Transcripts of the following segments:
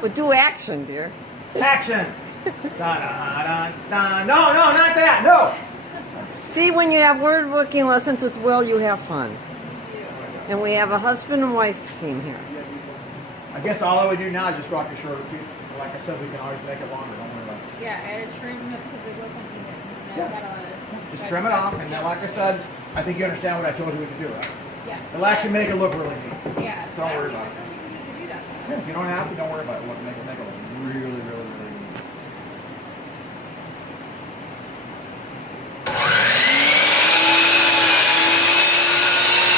Well, do action, dear. Action! Da, da, da, da. No, not that. No. See, when you have woodworking lessons with Will, you have fun. And we have a husband and wife team here. I guess all I would do now is just go off your shorter piece. Like I said, we can always make it longer. Don't worry about it. Yeah, add a trim because it wasn't even. Yeah. Just trim it off, and then, like I said, I think you understand what I told you to do, right? Yeah. It'll actually make it look really neat. Yeah. So don't worry about it. I don't think you need to do that. Yeah, if you don't have to, don't worry about it. Make it look really neat.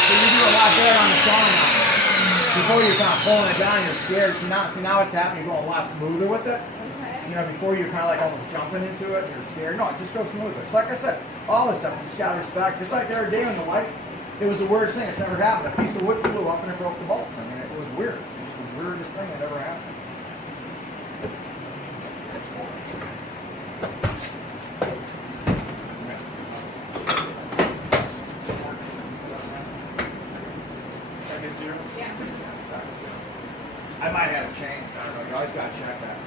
So you do a lot better on the sawing now. Before you're kind of pulling it down, you're scared. See now what's happening, you're going a lot smoother with it. Okay. You know, before you're kind of like almost jumping into it, you're scared. No, just go smoother. It's like I said, all this stuff, you just gotta respect. Just like the other day in the light, it was the weirdest thing. It's never happened. A piece of wood flew up and it broke the bolt. I mean, it was weird. It was just the weirdest thing that ever happened. Yeah. I might have it changed. I don't know. You always gotta check that.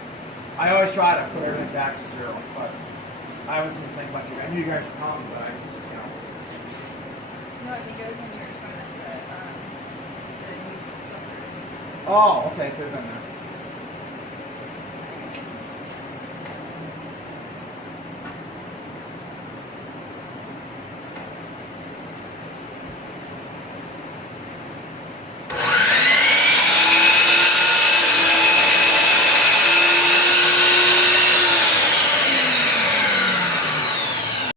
I always try to put everything back to zero, but I was gonna think about you. I knew you guys were coming, but I just, you know. No, I think it was when you were showing us the new filter. Oh, okay, could have been there.